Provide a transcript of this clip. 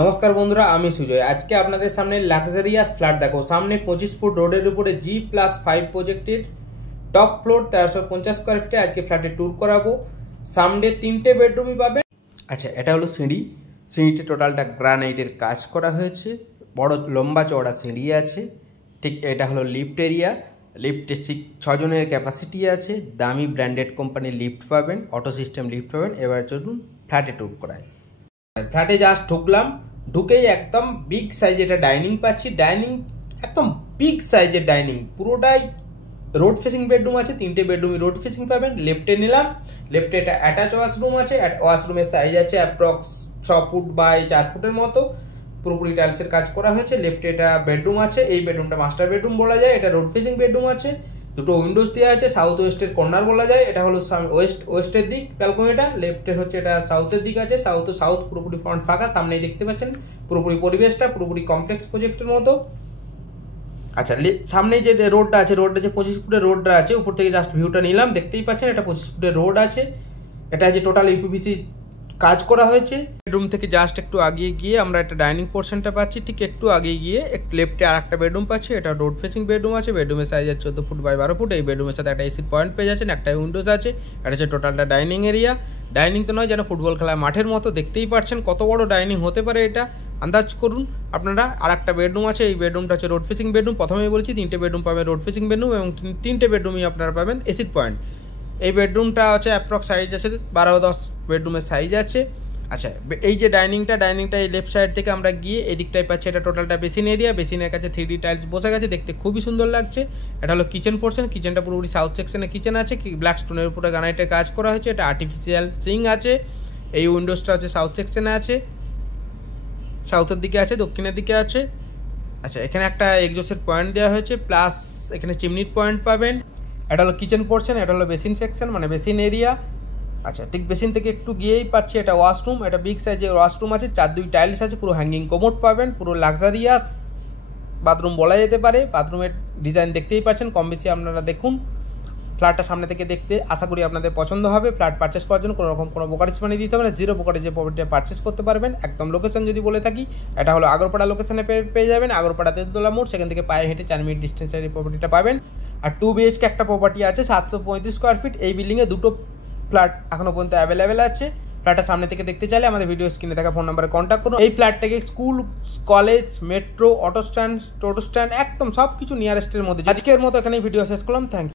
নমস্কার বন্ধুরা, আমি সুজয়। আজকে আপনাদের সামনে লাক্সারিয়াস ফ্ল্যাট দেখো। সামনে 25 ফুট রোডের উপরে G+5 প্রজেক্টের টপ ফ্লোর 1350 স্কোয়ার ফিটে আজকে ফ্ল্যাটে ট্যুর করাবো। সামনে 3টে বেডরুমই পাবেন। আচ্ছা, এটা হলো সিঁড়িতে টোটালটা গ্রানাইটের কাজ করা হয়েছে। বড় লম্বা চওড়া সিঁড়ি আছে। ঠিক এটা হলো লিফট এরিয়া। লিফটে 6 জনের ক্যাপাসিটি আছে। দামি ব্র্যান্ডেড কোম্পানির লিফট পাবেন, অটো সিস্টেম লিফট পাবেন। এবার চলুন ফ্ল্যাটে ট্যুর করায়। ফ্ল্যাটে জাস্ট ঢুকলাম, ঢুকেই একদম বিগ সাইজ এটা ডাইনিং পাচ্ছি। ডাইনিং একদম বিগ সাইজের ডাইনিং, পুরোটাই রোড ফেসিং বেডরুম আছে। 3টে বেডরুমই রোড ফেসিং পাবেন। লেফটে নিলাম, লেফটে এটা অ্যাটাচ ওয়াশরুম আছে। ওয়াশরুমের সাইজ আছে অ্যাপ্রক্স 6 ফুট বাই 4 ফুটের মতো, পুরোপুরি টাইলসের কাজ করা হয়েছে। লেফটে এটা বেডরুম আছে, এই বেডরুমটা মাস্টার বেডরুম বলা যায়। এটা রোড ফেসিং বেডরুম আছে, দুটো উইন্ডোজ দেওয়া আছে। সাউথ ওয়েস্টের কর্নার বলা যায়। এটা হলো ওয়েস্টের দিক ব্যালকনিটা। লেফটের হচ্ছে এটা সাউথের দিক আছে। সাউথ পুরোপুরি ফ্রন্ট ফাঁকা, সামনেই দেখতে পাচ্ছেন পুরোপুরি পরিবেশটা পুরোপুরি কমপ্লেক্স প্রজেক্টের মতো। আচ্ছা, সামনে যে রোডটা আছে, রোডটা যে 25 ফুটের রোডটা আছে, উপর থেকে জাস্ট ভিউটা নিলাম, দেখতেই পাচ্ছেন এটা 25 ফুটের রোড আছে। এটা যে টোটাল ইউপিভিসি কাজ করা হয়েছে। বেডরুম থেকে জাস্ট একটু আগিয়ে গিয়ে আমরা একটা ডাইনিং পোর্শনটা পাচ্ছি। ঠিক একটু আগিয়ে গিয়ে একটু লেফটে আর একটা বেডরুম পাচ্ছি। এটা রোড ফেসিং বেডরুম আছে। বেডরুমের সাইজ আছে 14 ফুট বাই 12 ফুট। এই বেডরুমের সাথে একটা এসির পয়েন্ট পেয়ে যাচ্ছেন, একটা উইন্ডোজ আছে। এটা হচ্ছে টোটালটা ডাইনিং এরিয়া। ডাইনিং তো নয়, যেন ফুটবল খেলা মাঠের মতো। দেখতেই পাচ্ছেন কত বড় ডাইনিং হতে পারে এটা, আন্দাজ করুন আপনারা। আর একটা বেডরুম আছে, এই বেডরুমটা হচ্ছে রোড ফেসিং বেডরুম। প্রথমেই বলছি 3টে বেডরুম পাবেন রোড ফেসিং বেডরুম, এবং 3টে বেডরুমই আপনারা পাবেন এসির পয়েন্ট। এই বেডরুমটা হচ্ছে অ্যাপ্রক্স সাইজ আছে 12-10 বেডরুমের সাইজ আছে। আচ্ছা, এই যে ডাইনিংটা এই লেফট সাইড থেকে আমরা গিয়ে এদিকটায় পাচ্ছি এটা টোটালটা বেসিন এরিয়া। বেসিনের কাছে 3D টাইলস বসে গেছে, দেখতে খুবই সুন্দর লাগছে। এটা হলো কিচেন পোর্শন। কিচেনটা পুরোপুরি সাউথ সেকশনে কিচেন আছে। ব্ল্যাক স্টোনের উপরে গ্রানাইটের কাজ করা হয়েছে। এটা আর্টিফিশিয়াল সিং আছে। এই উইন্ডোজটা হচ্ছে সাউথ সেকশনে আছে, সাউথের দিকে আছে, দক্ষিণের দিকে আছে। আচ্ছা, এখানে একটা এক্সজস্টের পয়েন্ট দেওয়া হয়েছে, প্লাস এখানে চিমনির পয়েন্ট পাবেন। এটা হলো কিচেন পোর্শন, এটা হলো বেসিন সেকশন, মানে বেসিন এরিয়া। আচ্ছা, ঠিক বেসিন থেকে একটু গিয়েই পাচ্ছি এটা ওয়াশরুম। এটা বিগ সাইজের ওয়াশরুম আছে, 4-2 টাইলস আছে, পুরো হ্যাঙ্গিং কোমোড পাবেন। পুরো লাক্সারিয়াস বাথরুম বলা যেতে পারে। বাথরুমের ডিজাইন দেখতেই পাচ্ছেন, কম বেশি আপনারা দেখুন। ফ্ল্যাটটা সামনে থেকে দেখতে আশা করি আপনাদের পছন্দ হবে। ফ্ল্যাট পারচেস করার জন্য কোনো ব্রোকারেজ মানি দিতে হবে না। 0 ব্রোকারেজে প্রপার্টিটা পারচেস করতে পারবেন। একদম লোকেশন যদি বলে থাকি, এটা হলো আগরপাড়া লোকেশনে পেয়ে যাবেন। আগরপাড়া তেঁতুলতলা মোড়, সেখান থেকে পায়ে হেঁটে 4 মিনিট ডিস্টেন্সে এই প্রপার্টিটা পাবেন। আর 2 BHK একটা প্রপার্টি আছে 735 স্কোয়ার ফিট। এই বিল্ডিংয়ে 2টো ফ্ল্যাট এখনো পর্যন্ত অ্যাভেলেবেল আছে। ফ্ল্যাটটা সামনে থেকে দেখতে চাইলে আমাদের ভিডিও স্ক্রিনে থাকা ফোন নাম্বারে কন্ট্যাক্ট করুন। এই ফ্ল্যাটটাকে school, college, metro, auto stand, টোটো স্ট্যান্ড একদম সব কিছু নিয়ারেস্টের মধ্যে। আজকের মতো এখানেই ভিডিও শেষ করলাম। Thank you.